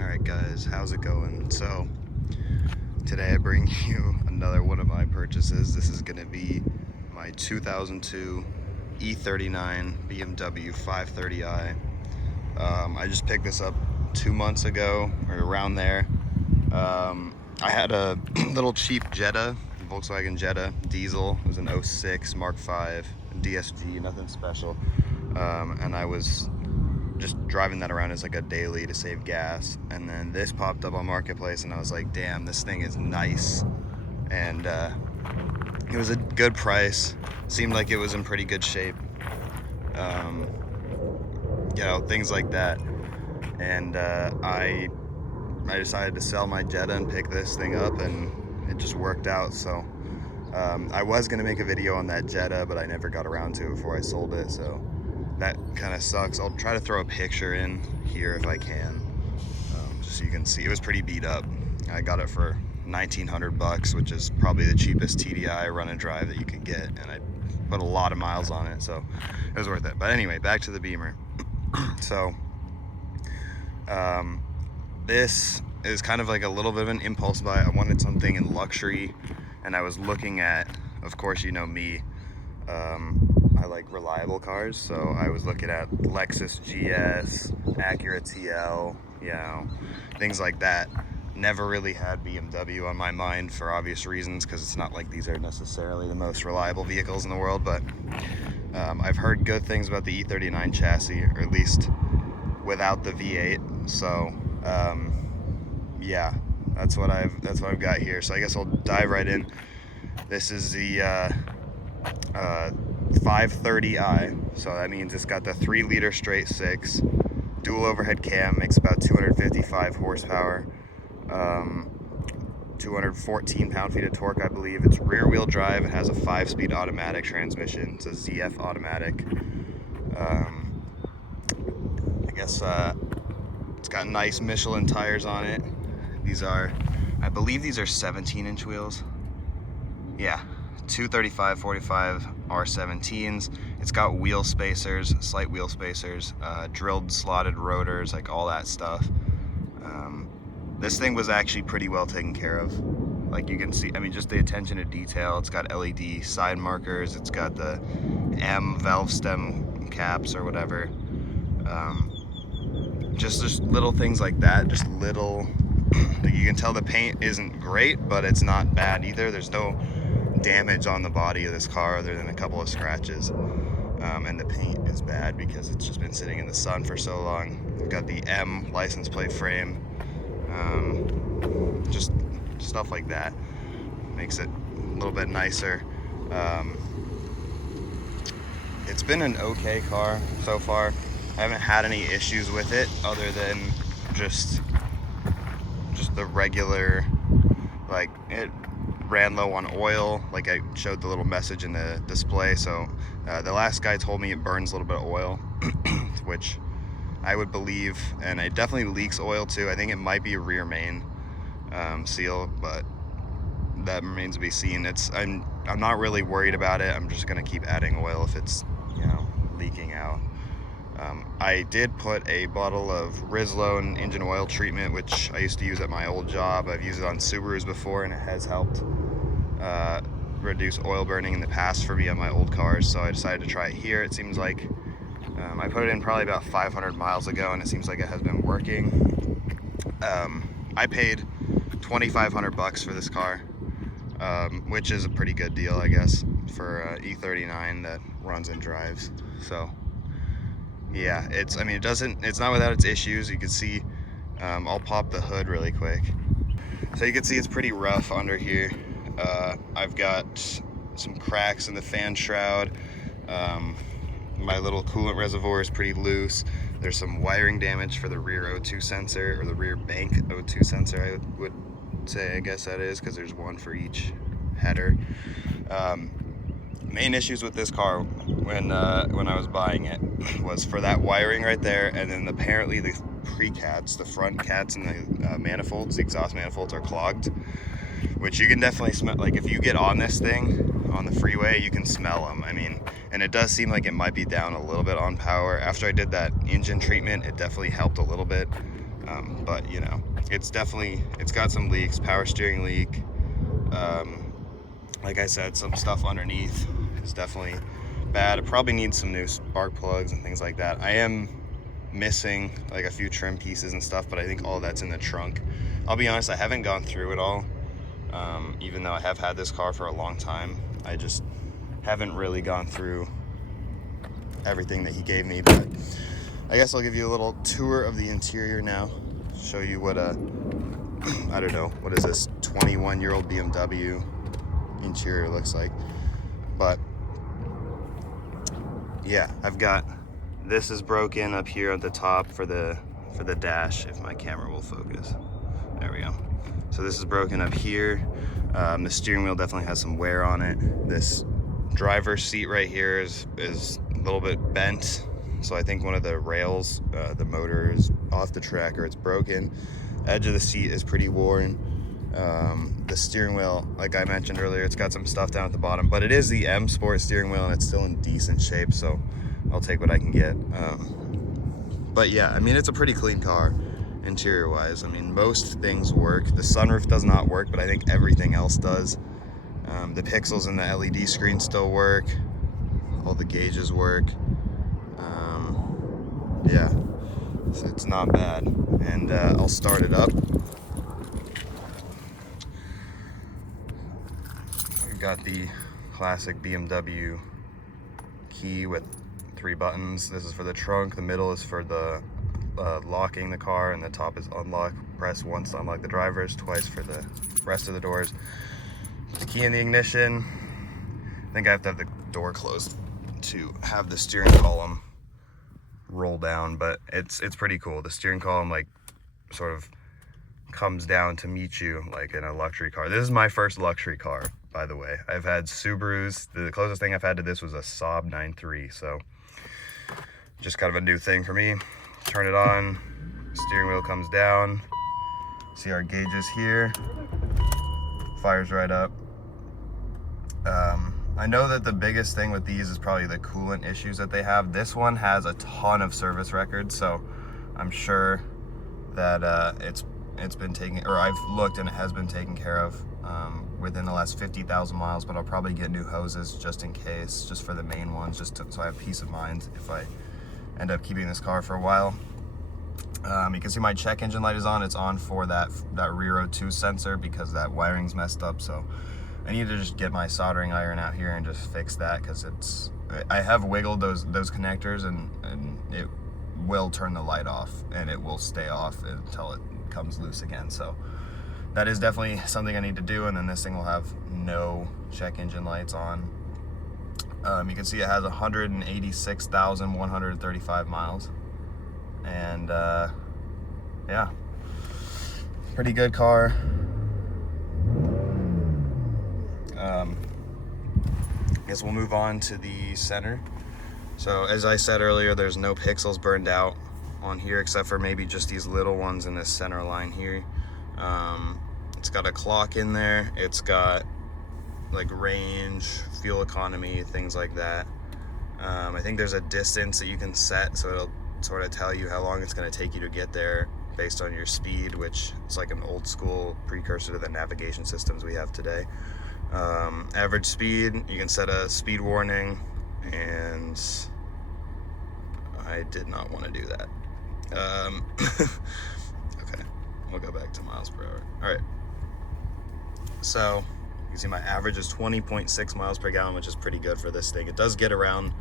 Alright guys, how's it going? So today I bring you another one of my purchases. This is going to be my 2002 E39 BMW 530i. I just picked this up 2 months ago or around there. I had a little cheap Jetta, Volkswagen Jetta diesel. It was an 06 Mark V DSG, nothing special. And I was just driving that around as like a daily to save gas, and then this popped up on Marketplace and I was like, damn, this thing is nice. And it was a good price, seemed like it was in pretty good shape, you know, things like that. And I decided to sell my Jetta and pick this thing up, and it just worked out. So I was gonna make a video on that Jetta, but I never got around to it before I sold it, so that kind of sucks. I'll try to throw a picture in here if I can, just so you can see. It was pretty beat up. I got it for 1,900 bucks, which is probably the cheapest TDI run and drive that you can get, and I put a lot of miles on it, so it was worth it. But anyway, back to the Beamer. So this is kind of like a little bit of an impulse buy. I wanted something in luxury, and I was looking at, of course, you know me, I like reliable cars, so I was looking at Lexus GS, Acura TL, you know, things like that. Never really had BMW on my mind for obvious reasons, because it's not like these are necessarily the most reliable vehicles in the world, but I've heard good things about the E39 chassis, or at least without the V8. So yeah, that's what I've got here. So I guess I'll dive right in. This is the 530i, so that means it's got the 3-liter straight 6, dual overhead cam, makes about 255 horsepower, 214 pound-feet of torque, I believe. It's rear-wheel drive. It has a 5-speed automatic transmission. It's a ZF automatic. I guess it's got nice Michelin tires on it. These are, I believe these are 17-inch wheels. Yeah, 235/45 R17s. It's got wheel spacers, slight wheel spacers, drilled slotted rotors, like all that stuff. This thing was actually pretty well taken care of. Like you can see, I mean, just the attention to detail. It's got LED side markers. It's got the M valve stem caps or whatever. Just little things like that. Just little. You can tell the paint isn't great, but it's not bad either. There's no damage on the body of this car other than a couple of scratches, and the paint is bad because it's just been sitting in the sun for so long. We've got the M license plate frame, just stuff like that makes it a little bit nicer. It's been an okay car so far. I haven't had any issues with it other than just the regular, like, it ran low on oil, like I showed the little message in the display. So the last guy told me it burns a little bit of oil, which I would believe, and it definitely leaks oil too. I think it might be a rear main seal, but that remains to be seen. I'm not really worried about it. I'm just gonna keep adding oil if it's, you know, leaking out. I did put a bottle of Rizlone engine oil treatment, which I used to use at my old job. I've used it on Subarus before, and it has helped reduce oil burning in the past for me on my old cars, so I decided to try it here. It seems like I put it in probably about 500 miles ago, and it seems like it has been working. I paid 2,500 bucks for this car, which is a pretty good deal, I guess, for E39 that runs and drives. So yeah, it's not without its issues. You can see, I'll pop the hood really quick. So you can see it's pretty rough under here. I've got some cracks in the fan shroud. My little coolant reservoir is pretty loose. There's some wiring damage for the rear O2 sensor, or the rear bank O2 sensor, I would say, I guess that is, because there's one for each header. Main issues with this car when I was buying it was for that wiring right there, and then apparently the pre-cats, the front cats and the manifolds, the exhaust manifolds are clogged, which you can definitely smell. Like if you get on this thing on the freeway, you can smell them. I mean, and it does seem like it might be down a little bit on power. After I did that engine treatment, it definitely helped a little bit. But you know, it's got some leaks, power steering leak. Like I said, some stuff underneath is definitely bad. It probably needs some new spark plugs and things like that. I am missing like a few trim pieces and stuff, but I think all that's in the trunk. I'll be honest, I haven't gone through it all, even though I have had this car for a long time. I just haven't really gone through everything that he gave me, but I guess I'll give you a little tour of the interior now, show you what I don't know, what is this 21-year-old BMW interior looks like. But yeah, I've got, this is broken up here at the top for the dash, if my camera will focus. There we go. So this is broken up here. The steering wheel definitely has some wear on it. This driver's seat right here is a little bit bent. So I think one of the rails, the motor is off the track or it's broken. Edge of the seat is pretty worn. The steering wheel, like I mentioned earlier, it's got some stuff down at the bottom, but it is the M Sport steering wheel and it's still in decent shape, so I'll take what I can get. But yeah, I mean, it's a pretty clean car interior wise. I mean, most things work. The sunroof does not work, but I think everything else does. The pixels in the LED screen still work. All the gauges work. Yeah, so it's not bad. And I'll start it up. We've got the classic BMW key with 3 buttons. This is for the trunk, the middle is for the locking the car, and the top is unlock. Press once to unlock the drivers, twice for the rest of the doors. The key in the ignition. I think I have to have the door closed to have the steering column roll down, but it's pretty cool. The steering column like sort of comes down to meet you like in a luxury car. This is my first luxury car, by the way. I've had Subarus. The closest thing I've had to this was a Saab 9.3, so just kind of a new thing for me. Turn it on, steering wheel comes down. See our gauges here. Fires right up. I know that the biggest thing with these is probably the coolant issues that they have. This one has a ton of service records, so I'm sure that it's been taken, or I've looked and it has been taken care of within the last 50,000 miles, but I'll probably get new hoses just in case, just for the main ones, so I have peace of mind if I end up keeping this car for a while. You can see my check engine light is on. It's on for that rear O2 sensor because that wiring's messed up, so I need to just get my soldering iron out here and just fix that, because I have wiggled those connectors and it will turn the light off and it will stay off until it comes loose again. So that is definitely something I need to do, and then this thing will have no check engine lights on. You can see it has 186,135 miles, and yeah, pretty good car. I guess we'll move on to the center. So as I said earlier, there's no pixels burned out on here except for maybe just these little ones in this center line here. It's got a clock in there. It's got like range, fuel economy, things like that. I think there's a distance that you can set, so it'll sort of tell you how long it's going to take you to get there based on your speed, which is like an old school precursor to the navigation systems we have today. Average speed, you can set a speed warning, and I did not want to do that. Okay, we'll go back to miles per hour. All right, so you can see my average is 20.6 miles per gallon, which is pretty good for this thing. It does get around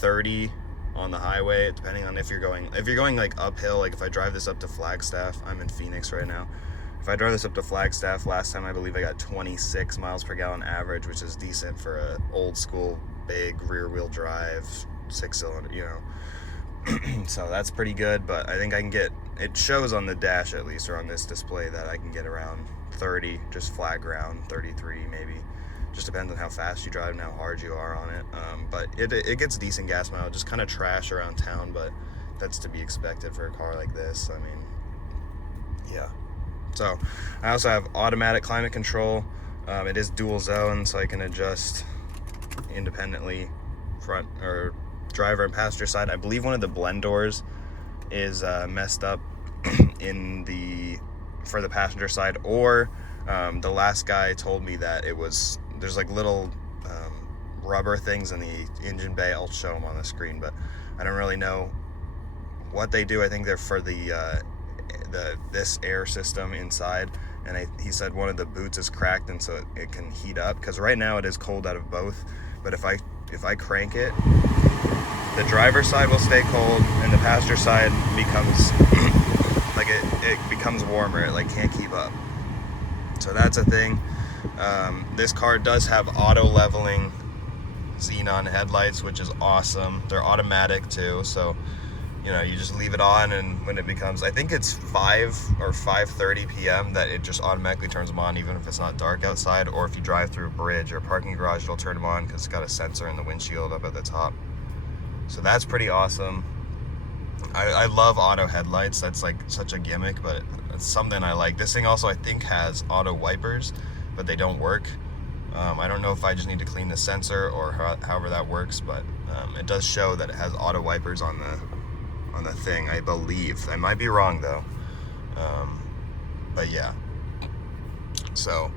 30 on the highway, depending on if you're going like uphill. Like if I drive this up to Flagstaff, I'm in Phoenix right now. If I drive this up to Flagstaff, last time I believe I got 26 miles per gallon average, which is decent for a old school big rear wheel drive 6-cylinder, you know. So that's pretty good, but I think I can get, it shows on the dash at least, or on this display, that I can get around 30, just flat ground, 33 maybe. Just depends on how fast you drive and how hard you are on it. But it gets decent gas mileage, just kind of trash around town, but that's to be expected for a car like this. I mean, yeah. So I also have automatic climate control. It is dual zone, so I can adjust independently front or driver and passenger side. I believe one of the blend doors is messed up for the passenger side, or the last guy told me that there's like little rubber things in the engine bay. I'll show them on the screen, but I don't really know what they do. I think they're for this air system inside, and he said one of the boots is cracked, and so it can heat up, because right now it is cold out of both. But if I crank it, the driver's side will stay cold, and the passenger side becomes like it becomes warmer. It like can't keep up. So that's a thing. This car does have auto leveling xenon headlights, which is awesome. They're automatic too, so you know, you just leave it on, and when it becomes, I think it's 5 or 5:30 p.m. that it just automatically turns them on, even if it's not dark outside, or if you drive through a bridge or a parking garage, it'll turn them on because it's got a sensor in the windshield up at the top. So that's pretty awesome. I love auto headlights. That's like such a gimmick, but it's something I like. This thing also, I think, has auto wipers, but they don't work. I don't know if I just need to clean the sensor or however that works, but it does show that it has auto wipers on the thing, I believe. I might be wrong though. But yeah. So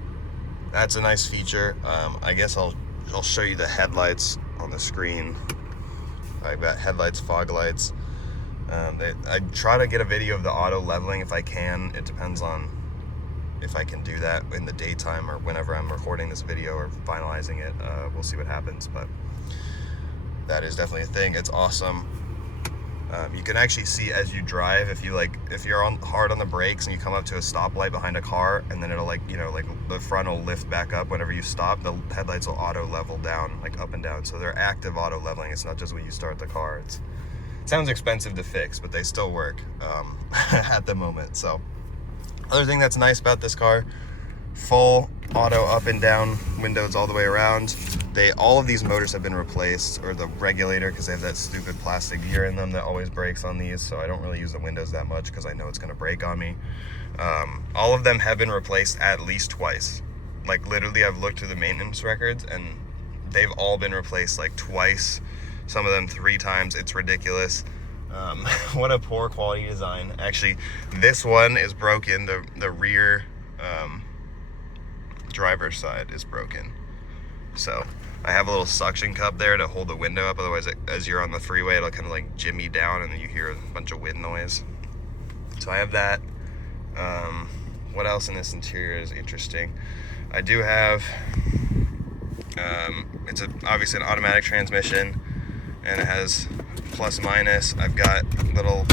that's a nice feature. I guess I'll show you the headlights on the screen. I've got headlights, fog lights. I try to get a video of the auto leveling if I can. It depends on if I can do that in the daytime or whenever I'm recording this video or finalizing it. We'll see what happens, but that is definitely a thing. It's awesome. You can actually see as you drive, if you're hard on the brakes and you come up to a stoplight behind a car, and then it'll like the front will lift back up whenever you stop, the headlights will auto level down, like up and down. So they're active auto leveling. It's not just when you start the car. It sounds expensive to fix, but they still work at the moment. So other thing that's nice about this car, full auto up and down windows all the way around. All of these motors have been replaced, or the regulator, because they have that stupid plastic gear in them that always breaks on these, so I don't really use the windows that much because I know it's going to break on me. All of them have been replaced at least twice. Like literally, I've looked through the maintenance records and they've all been replaced like twice, some of them 3 times. It's ridiculous. What a poor quality design. Actually, this one is broken. The rear driver's side is broken. So I have a little suction cup there to hold the window up. Otherwise, as you're on the freeway, it'll kind of like jimmy down and then you hear a bunch of wind noise. So I have that. What else in this interior is interesting? I do have, it's obviously an automatic transmission, and it has plus minus. I've got a little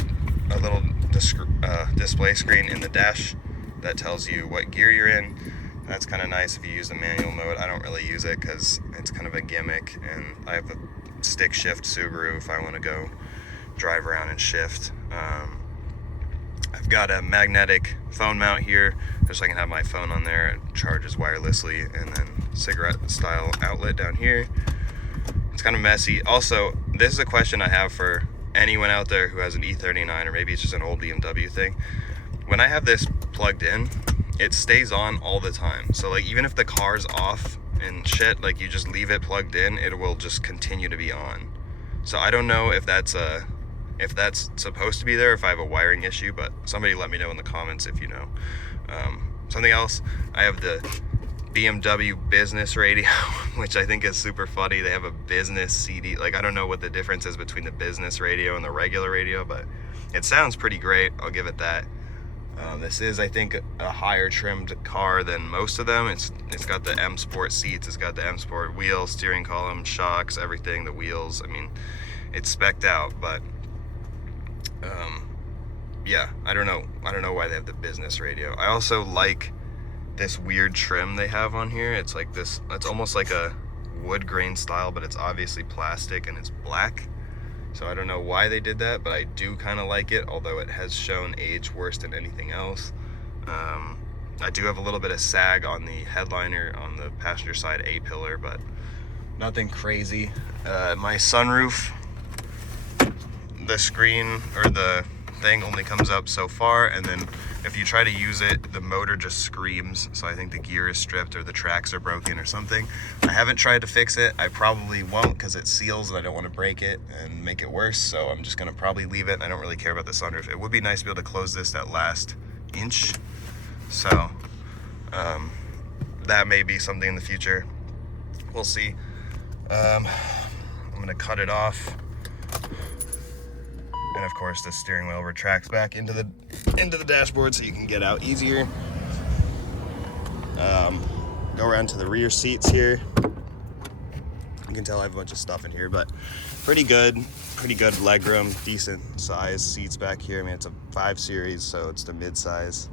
display screen in the dash that tells you what gear you're in. That's kind of nice if you use the manual mode. I don't really use it because it's kind of a gimmick, and I have a stick shift Subaru if I want to go drive around and shift. I've got a magnetic phone mount here just so I can have my phone on there. It charges wirelessly, and then cigarette style outlet down here. It's kind of messy. Also, this is a question I have for anyone out there who has an E39, or maybe it's just an old BMW thing. When I have this plugged in, it stays on all the time. So like even if the car's off and shit, like you just leave it plugged in, it will just continue to be on. So I don't know if that's supposed to be there, if I have a wiring issue, but somebody let me know in the comments if you know. Something else, I have the BMW business radio, which I think is super funny. They have a business CD. Like I don't know what the difference is between the business radio and the regular radio, but it sounds pretty great. I'll give it that. This is, I think, a higher trimmed car than most of them. It's got the M Sport seats, it's got the M Sport wheels, steering column, shocks, everything, the wheels. I mean, it's specced out, but yeah, I don't know why they have the business radio. I also like this weird trim they have on here. It's like this, it's almost like a wood grain style, but it's obviously plastic and it's black. So I don't know why they did that, but I do kind of like it, although it has shown age worse than anything else. I do have a little bit of sag on the headliner on the passenger side A-pillar, but nothing crazy. My sunroof, the screen, or the thing only comes up so far, and then if you try to use it, the motor just screams. So I think the gear is stripped or the tracks are broken or something. I haven't tried to fix it. I probably won't because it seals and I don't want to break it and make it worse. So I'm just gonna probably leave it. I don't really care about the sunroof. It would be nice to be able to close this that last inch. So that may be something in the future. We'll see. I'm gonna cut it off. And of course the steering wheel retracts back into the dashboard so you can get out easier. Go around to the rear seats here. You can tell I have a bunch of stuff in here, but pretty good legroom, decent size seats back here. I mean, it's a 5 Series, so it's the mid-size.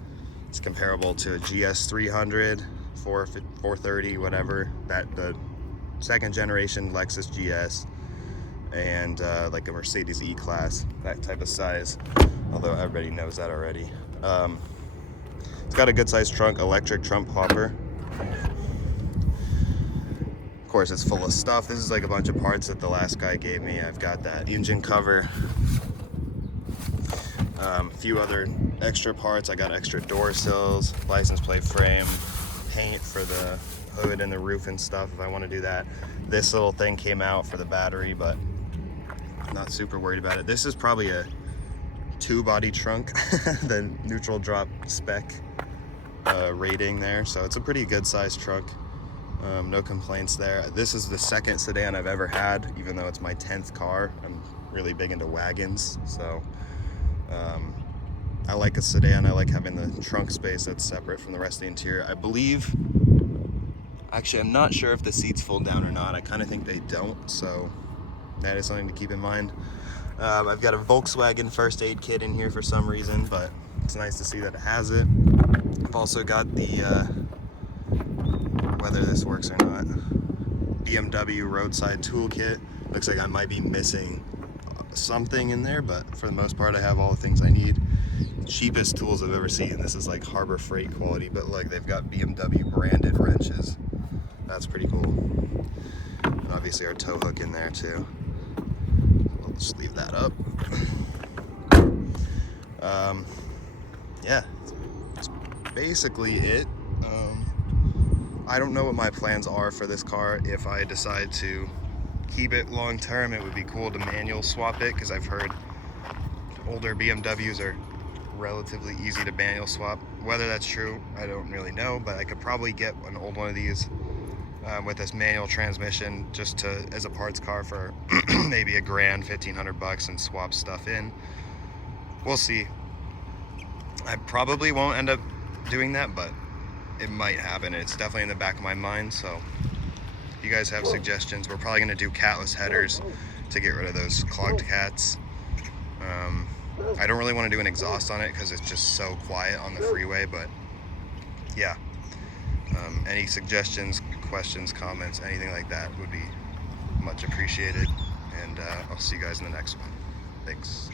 It's comparable to a GS 300, 430, whatever. The second generation Lexus GS, and like a Mercedes E-Class, that type of size. Although everybody knows that already. It's got a good sized trunk, electric trunk hopper. Of course, it's full of stuff. This is like a bunch of parts that the last guy gave me. I've got that engine cover. A few other extra parts. I got extra door sills, license plate frame, paint for the hood and the roof and stuff if I want to do that. This little thing came out for the battery, but I'm not super worried about it. This is probably a 2-body trunk, the neutral drop spec rating there, so it's a pretty good sized trunk. No complaints there. This is the second sedan I've ever had, even though it's my 10th car. I'm really big into wagons, so I like a sedan. I like having the trunk space that's separate from the rest of the interior. I believe, actually I'm not sure if the seats fold down or not. I kind of think they don't, so that is something to keep in mind. I've got a Volkswagen first aid kit in here for some reason, but it's nice to see that it has it. I've also got the, whether this works or not, BMW roadside toolkit. Looks like I might be missing something in there, but for the most part I have all the things I need. Cheapest tools I've ever seen. This is like Harbor Freight quality, but like they've got BMW branded wrenches. That's pretty cool. And obviously our tow hook in there too. We'll just leave that up. Yeah, that's basically it. I don't know what my plans are for this car. If I decide to keep it long term, it would be cool to manual swap it, because I've heard older BMWs are relatively easy to manual swap. Whether that's true, I don't really know, but I could probably get an old one of these with this manual transmission just as a parts car for maybe $1,000, $1,500 and swap stuff in. We'll see. I probably won't end up doing that, but it might happen. It's definitely in the back of my mind, so if you guys have suggestions, we're probably going to do catless headers to get rid of those clogged cats. I don't really want to do an exhaust on it because it's just so quiet on the freeway, but yeah. Any suggestions, questions, comments, anything like that would be much appreciated, and I'll see you guys in the next one. Thanks.